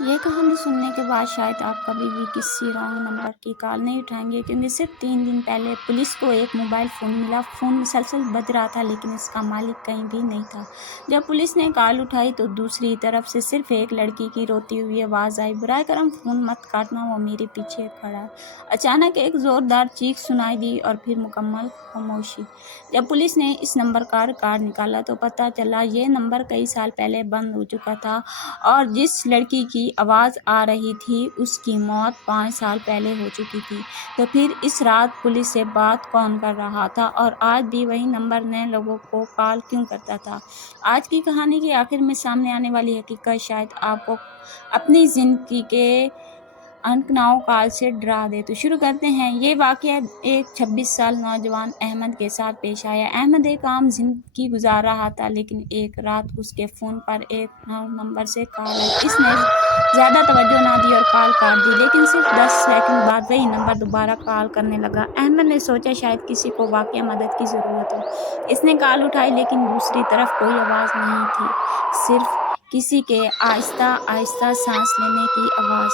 یہ کہانی سننے کے بعد شاید آپ کبھی بھی کسی رانگ نمبر کی کال نہیں اٹھائیں گے، کیونکہ صرف 3 دن پہلے پولیس کو ایک موبائل فون ملا۔ فون مسلسل بج رہا تھا لیکن اس کا مالک کہیں بھی نہیں تھا۔ جب پولیس نے کال اٹھائی تو دوسری طرف سے صرف ایک لڑکی کی روتی ہوئی آواز آئی، "برائے کرم فون مت کاٹنا، وہ میرے پیچھے کھڑا ہے۔" اچانک ایک زوردار چیخ سنائی دی اور پھر مکمل خاموشی۔ جب پولیس نے اس نمبر کا ریکارڈ نکالا تو پتہ چلا یہ نمبر کئی سال پہلے بند ہو چکا تھا اور جس لڑکی کی آواز آ رہی تھی اس کی موت 5 سال پہلے ہو چکی تھی۔ تو پھر اس رات پولیس سے بات کون کر رہا تھا اور آج بھی وہی نمبر نئے لوگوں کو کال کیوں کرتا تھا؟ آج کی کہانی کے آخر میں سامنے آنے والی حقیقت شاید آپ کو اپنی زندگی کے انکناؤ کال سے ڈرا دے۔ تو شروع کرتے ہیں۔ یہ واقعہ ایک 26 سال نوجوان احمد کے ساتھ پیش آیا۔ احمد ایک عام زندگی گزار رہا تھا لیکن ایک رات اس کے فون پر ایک نمبر سے کال آئی۔ اس نے زیادہ توجہ نہ دی اور کال کاٹ دی، لیکن صرف 10 سیکنڈ بعد وہی نمبر دوبارہ کال کرنے لگا۔ احمد نے سوچا شاید کسی کو واقعی مدد کی ضرورت ہو۔ اس نے کال اٹھائی لیکن دوسری طرف کوئی آواز نہیں تھی، صرف کسی کے آہستہ آہستہ سانس لینے کی آواز۔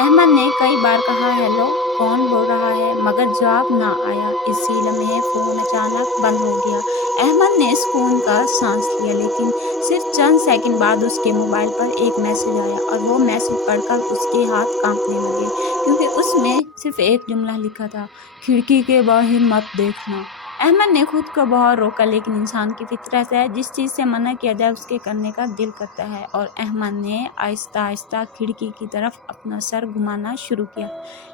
احمد نے کئی بار کہا، "ہیلو، کون بول رہا ہے؟" مگر جواب نہ آیا۔ اسی لمحے فون اچانک بند ہو گیا۔ احمد نے سکون کا سانس لیا، لیکن صرف چند سیکنڈ بعد اس کے موبائل پر ایک میسج آیا اور وہ میسج پڑھ کر اس کے ہاتھ کانپنے لگے، کیونکہ اس میں صرف ایک جملہ لکھا تھا، "کھڑکی کے باہر مت دیکھنا۔" احمد نے خود کو بہت روکا، لیکن انسان کی فطرت ہے، جس چیز سے منع کیا جائے اس کے کرنے کا دل کرتا ہے، اور احمد نے آہستہ آہستہ کھڑکی کی طرف اپنا سر گھمانا شروع کیا۔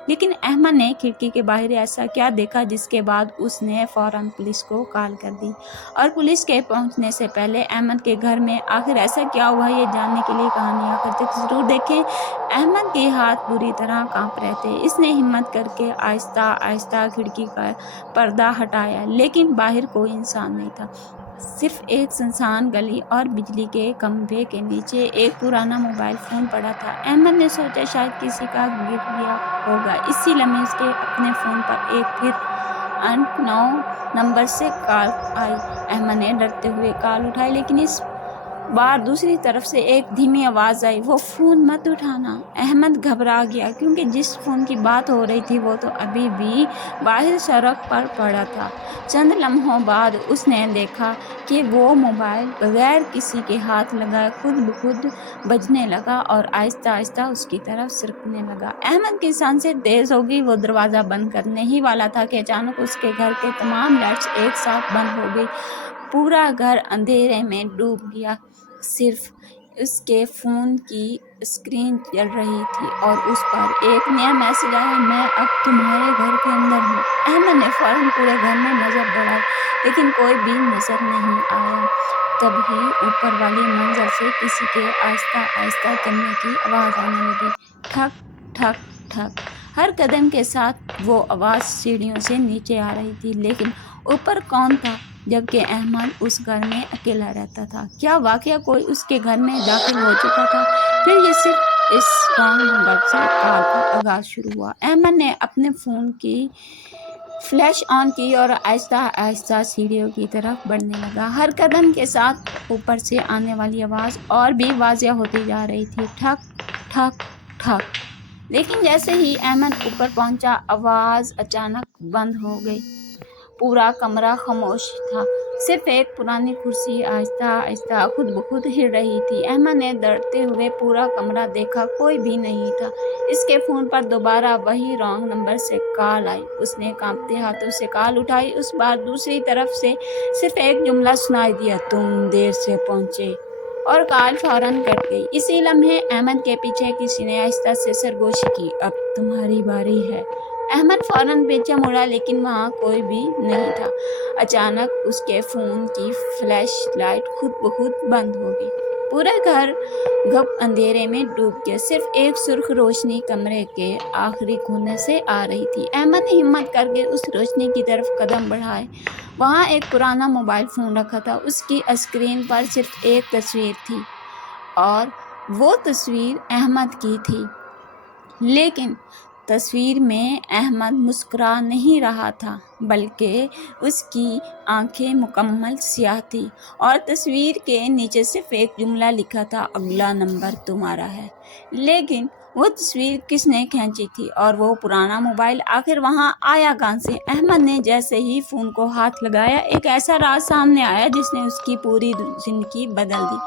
لیکن احمد نے کھڑکی کے باہر ایسا کیا دیکھا جس کے بعد اس نے فوراً پولیس کو کال کر دی، اور پولیس کے پہنچنے سے پہلے احمد کے گھر میں آخر ایسا کیا ہوا، یہ جاننے کے لیے کہانی آخر تک ضرور دیکھیں۔ احمد کے ہاتھ بری طرح کانپ رہے تھے۔ اس نے ہمت کر کے آہستہ آہستہ کھڑکی کا پردہ ہٹایا، لیکن باہر کوئی انسان نہیں تھا، صرف ایک سنسان گلی اور بجلی کے کھمبے کے نیچے ایک پرانا موبائل فون پڑا تھا۔ احمد نے سوچا شاید کسی کا گر گیا ہوگا۔ اسی لمحے اس کے اپنے فون پر ایک پھر انکناؤ نمبر سے کال آئی۔ احمد نے ڈرتے ہوئے کال اٹھائی، لیکن اس بار دوسری طرف سے ایک دھیمی آواز آئی، "وہ فون مت اٹھانا۔" احمد گھبرا گیا، کیونکہ جس فون کی بات ہو رہی تھی وہ تو ابھی بھی باہر سڑک پر پڑا تھا۔ چند لمحوں بعد اس نے دیکھا کہ وہ موبائل بغیر کسی کے ہاتھ لگائے خود بخود بجنے لگا اور آہستہ آہستہ اس کی طرف سرکنے لگا۔ احمد کی سانسیں تیز ہو گئی۔ وہ دروازہ بند کرنے ہی والا تھا کہ اچانک اس کے گھر کے تمام لائٹس ایک ساتھ بند ہو گئی۔ پورا گھر اندھیرے میں ڈوب گیا، صرف اس کے فون کی اسکرین جل رہی تھی اور اس پر ایک نیا میسج آیا، "میں اب تمہارے گھر کے اندر ہوں۔" احمد نے فوراً پورے گھر میں نظر دوڑائی، لیکن کوئی بھی نظر نہیں آیا۔ تبھی اوپر والی منزل سے کسی کے آہستہ آہستہ چلنے کی آواز آنے لگی، ٹھک ٹھک ٹھک۔ ہر قدم کے ساتھ وہ آواز سیڑھیوں سے نیچے آ رہی تھی، لیکن اوپر کون تھا جبکہ احمد اس گھر میں اکیلا رہتا تھا؟ کیا واقعی کوئی اس کے گھر میں داخل ہو چکا تھا؟ پھر یہ صرف اس رانگ نمبر سے کال کا آغاز شروع ہوا۔ احمد نے اپنے فون کی فلیش آن کی اور آہستہ آہستہ سیڑھیوں کی طرف بڑھنے لگا۔ ہر قدم کے ساتھ اوپر سے آنے والی آواز اور بھی واضح ہوتی جا رہی تھی، ٹھک ٹھک ٹھک۔ لیکن جیسے ہی احمد اوپر پہنچا، آواز اچانک بند ہو گئی۔ پورا کمرہ خاموش تھا، صرف ایک پرانی کرسی آہستہ آہستہ خود بخود ہل رہی تھی۔ احمد نے ڈرتے ہوئے پورا کمرہ دیکھا، کوئی بھی نہیں تھا۔ اس کے فون پر دوبارہ وہی رانگ نمبر سے کال آئی۔ اس نے کانپتے ہاتھوں سے کال اٹھائی۔ اس بار دوسری طرف سے صرف ایک جملہ سنائی دیا، "تم دیر سے پہنچے۔" اور کال فوراً کٹ گئی۔ اسی لمحے احمد کے پیچھے کسی نے آہستہ سے سرگوشی کی، "اب تمہاری باری ہے۔" احمد فوراً پیچھے مڑا، لیکن وہاں کوئی بھی نہیں تھا۔ اچانک اس کے فون کی فلیش لائٹ خود بخود بند ہو گئی۔ پورا گھر گھپ اندھیرے میں ڈوب گیا، صرف ایک سرخ روشنی کمرے کے آخری کونے سے آ رہی تھی۔ احمد نے ہمت کر کے اس روشنی کی طرف قدم بڑھائے۔ وہاں ایک پرانا موبائل فون رکھا تھا۔ اس کی اسکرین پر صرف ایک تصویر تھی اور وہ تصویر احمد کی تھی، لیکن تصویر میں احمد مسکرا نہیں رہا تھا بلکہ اس کی آنکھیں مکمل سیاہ تھیں اور تصویر کے نیچے صرف ایک جملہ لکھا تھا، اگلا نمبر تمہارا ہے۔ لیکن وہ تصویر کس نے کھینچی تھی اور وہ پرانا موبائل آخر وہاں آیا کہاں سے؟ احمد نے جیسے ہی فون کو ہاتھ لگایا ایک ایسا راز سامنے آیا جس نے اس کی پوری زندگی بدل دی۔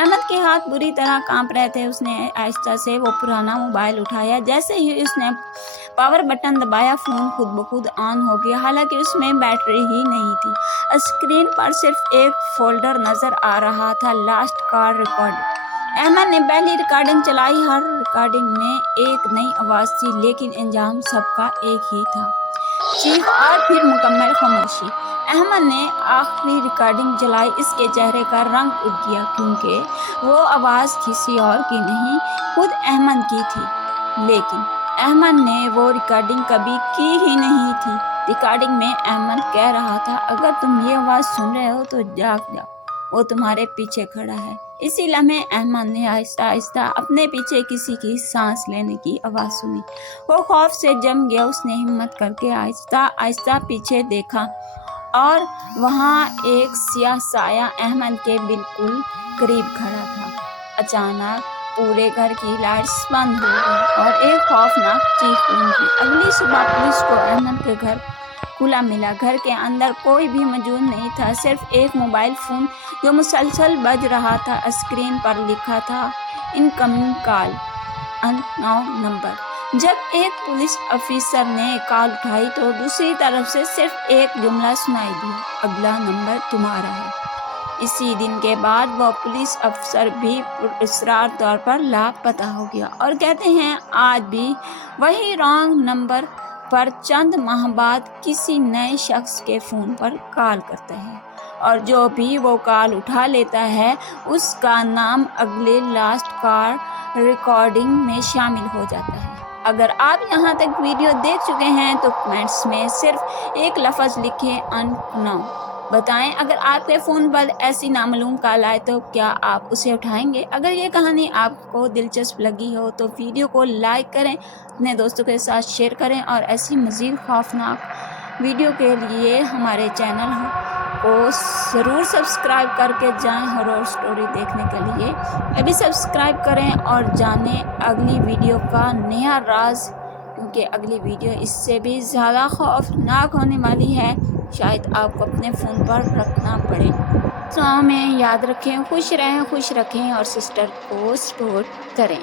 احمد کے ہاتھ بری طرح کانپ رہے تھے۔ اس نے آہستہ سے وہ پرانا موبائل اٹھایا۔ جیسے ہی اس نے پاور بٹن دبایا فون خود بخود آن ہو گیا، حالانکہ اس میں بیٹری ہی نہیں تھی۔ اسکرین پر صرف ایک فولڈر نظر آ رہا تھا، لاسٹ کال ریکارڈ۔ احمد نے پہلی ریکارڈنگ چلائی۔ ہر ریکارڈنگ میں ایک نئی آواز تھی لیکن انجام سب کا ایک ہی تھا، چیخ اور پھر مکمل خاموشی۔ احمد نے آخری ریکارڈنگ چلائی۔ اس کے چہرے کا رنگ اٹھ گیا کیونکہ وہ آواز کسی اور کی نہیں، خود احمد کی تھی۔ لیکن احمد نے وہ ریکارڈنگ کبھی کی ہی نہیں تھی۔ ریکارڈنگ میں احمد کہہ رہا تھا، اگر تم یہ آواز سن رہے ہو تو جاگ جاؤ، وہ تمہارے پیچھے کھڑا ہے۔ اسی لمحے احمد نے آہستہ آہستہ اپنے پیچھے کسی کی سانس لینے کی آواز سنی۔ وہ خوف سے جم گیا۔ اس نے ہمت کر کے آہستہ آہستہ پیچھے دیکھا اور وہاں ایک سیاہ سایہ احمد کے بالکل قریب کھڑا تھا۔ اچانک پورے گھر کی لائٹس بند ہو گئی اور ایک خوفناک چیخ گونجی۔ اگلی صبح پولیس کو احمد کے گھر کھلا ملا۔ گھر کے اندر کوئی بھی موجود نہیں تھا، صرف ایک موبائل فون جو مسلسل بج رہا تھا۔ اسکرین پر لکھا تھا، انکمنگ کال، اننون نمبر۔ جب ایک پولیس افسر نے کال اٹھائی تو دوسری طرف سے صرف ایک جملہ سنائی دیا، اگلا نمبر تمہارا ہے۔ اسی دن کے بعد وہ پولیس افسر بھی پراسرار طور پر لاپتہ ہو گیا، اور کہتے ہیں آج بھی وہی رانگ نمبر پر چند ماہ بعد کسی نئے شخص کے فون پر کال کرتا ہے، اور جو بھی وہ کال اٹھا لیتا ہے اس کا نام اگلے لاسٹ کال ریکارڈنگ میں شامل ہو جاتا ہے۔ اگر آپ یہاں تک ویڈیو دیکھ چکے ہیں تو کمنٹس میں صرف ایک لفظ لکھیں، اننون۔ بتائیں اگر آپ کے فون پر ایسی نامعلوم کال آئے تو کیا آپ اسے اٹھائیں گے؟ اگر یہ کہانی آپ کو دلچسپ لگی ہو تو ویڈیو کو لائک کریں، اپنے دوستوں کے ساتھ شیئر کریں، اور ایسی مزید خوفناک ویڈیو کے لیے ہمارے چینل کو ضرور سبسکرائب کر کے جائیں۔ ہارر سٹوری دیکھنے کے لیے ابھی سبسکرائب کریں اور جانیں اگلی ویڈیو کا نیا راز، کیونکہ اگلی ویڈیو اس سے بھی زیادہ خوفناک ہونے والی ہے، شاید آپ کو اپنے فون پر رکھنا پڑے۔ دعاؤں میں یاد رکھیں، خوش رہیں، خوش رکھیں اور سسٹر کو سپورٹ کریں۔